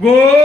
Gol!